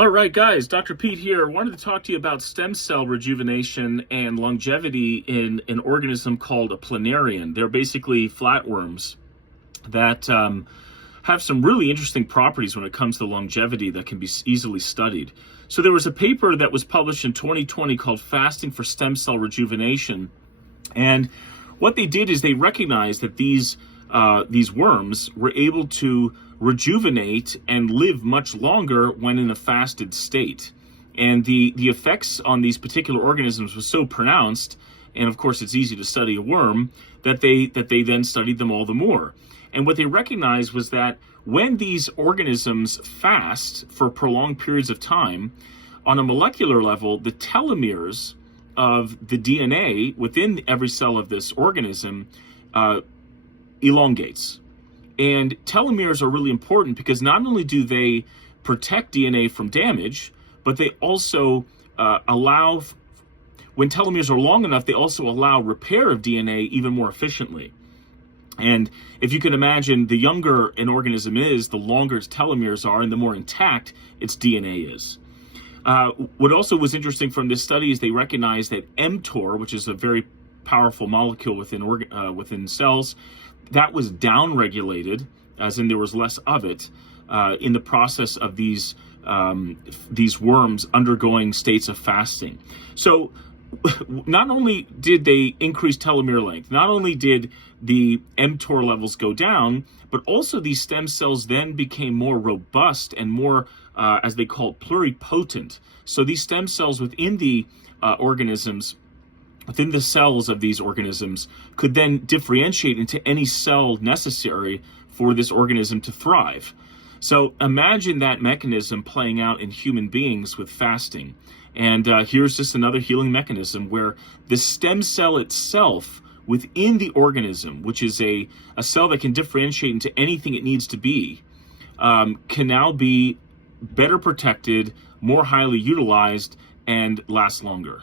All right, guys, Dr. Pete here. Wanted to talk to you about stem cell rejuvenation and longevity in an organism called a planarian. They're basically flatworms that have some really interesting properties when it comes to longevity that can be easily studied. So there was a paper that was published in 2020 called Fasting for Stem Cell Rejuvenation. And what they did is they recognized that these worms were able to rejuvenate and live much longer when in a fasted state. And the effects on these particular organisms was so pronounced, and of course it's easy to study a worm, that they then studied them all the more. And what they recognized was that when these organisms fast for prolonged periods of time, on a molecular level, the telomeres of the DNA within every cell of this organism elongates. And telomeres are really important because not only do they protect DNA from damage, but they also allow, when telomeres are long enough, they also allow repair of DNA even more efficiently. And if you can imagine, the younger an organism is, the longer its telomeres are and the more intact its DNA is. What also was interesting from this study is they recognized that mTOR, which is a very powerful molecule within cells, that was downregulated, as in there was less of it, in the process of these worms undergoing states of fasting. So not only did they increase telomere length, not only did the mTOR levels go down, but also these stem cells then became more robust and more, as they call it, pluripotent. So these stem cells within the organisms, within the cells of these organisms, could then differentiate into any cell necessary for this organism to thrive. So imagine that mechanism playing out in human beings with fasting. And here's just another healing mechanism where the stem cell itself within the organism, which is a cell that can differentiate into anything it needs to be, can now be better protected, more highly utilized, and last longer.